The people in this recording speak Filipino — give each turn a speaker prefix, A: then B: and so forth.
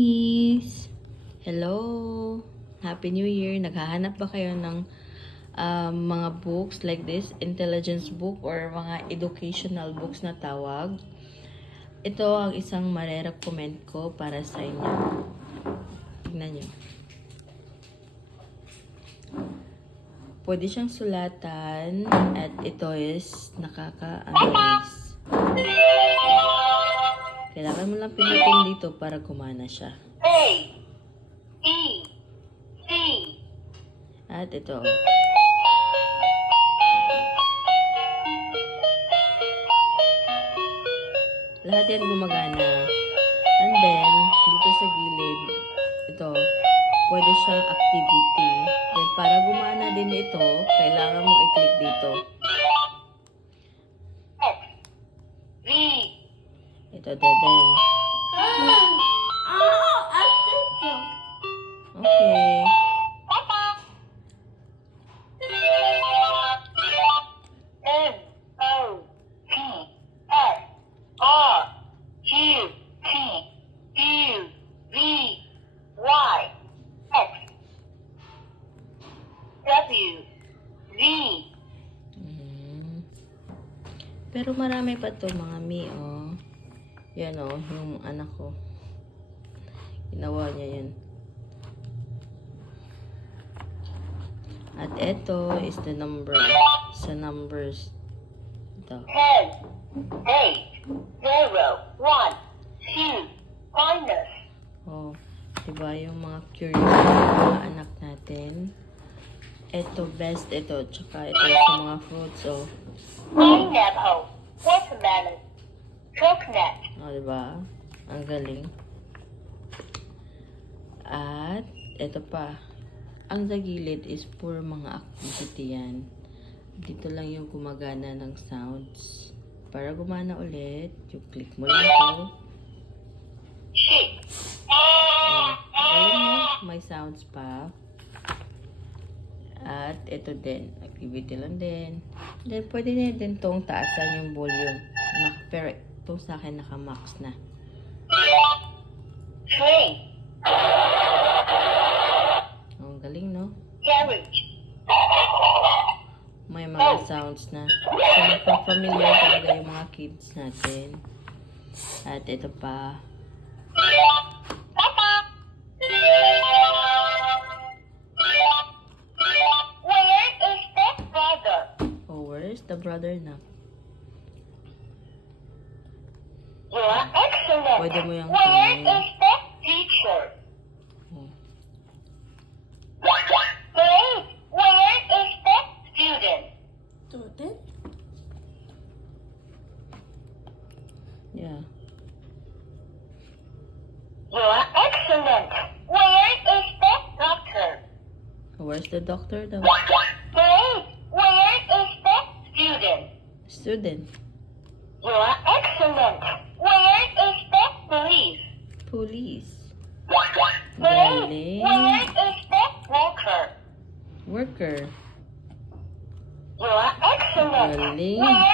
A: Peace! Hello! Happy New Year! Naghahanap ba kayo ng um, mga books like this, intelligence book or mga educational books na tawag? Ito ang isang marerecommend ko para sa inyo. Tignan nyo. Pwede siyang sulatan at ito is nakaka-analyze. Kailangan mo lang pinutin dito para gumana siya.
B: A E C
A: At ito. Lahat yan gumagana. And then, dito sa gilid, ito, pwede siyang activity. Then, para gumana din ito, kailangan mo i-click dito. Ito, dead end. Okay.
B: N O P S R Q T U V Y X W Z
A: Mm. Pero marami pa to mga mi, oh. Yan, oh, yung anak ko. Ginawa niya yan. At ito is the number. Sa numbers. Ito.
B: ten eight zero one two minus
A: Oh, diba yung mga curious na mga anak natin. Ito, best ito. Tsaka ito sa mga fruits, oh.
B: pineapple watermelon coconut
A: O, diba? Ang galing. At, ito pa. Ang sa gilid is puro mga activity yan. Dito lang yung gumagana ng sounds. Para gumana ulit, yung click mo lang ito. mo, may sounds pa. At ito din, activity lang din. Then, pwede na din tong taasan yung volume. Nak- ito sa akin naka-max na.
B: train
A: Ang galing, no?
B: carriage
A: May mga sounds na. So, napapamiliar talaga yung mga kids natin. At ito pa.
B: Where is the brother?
A: Oh, where's the brother na? Pwede mo yung
B: Where
A: kamay.
B: the teacher? Great. Where is the student?
A: Student? Yeah.
B: You're excellent. Where is the doctor?
A: Where's the doctor daw?
B: Great. Where is the student?
A: Student.
B: You're excellent. Police?
A: Galing.
B: Where is the worker?
A: Worker.
B: You're excellent.
A: Galing.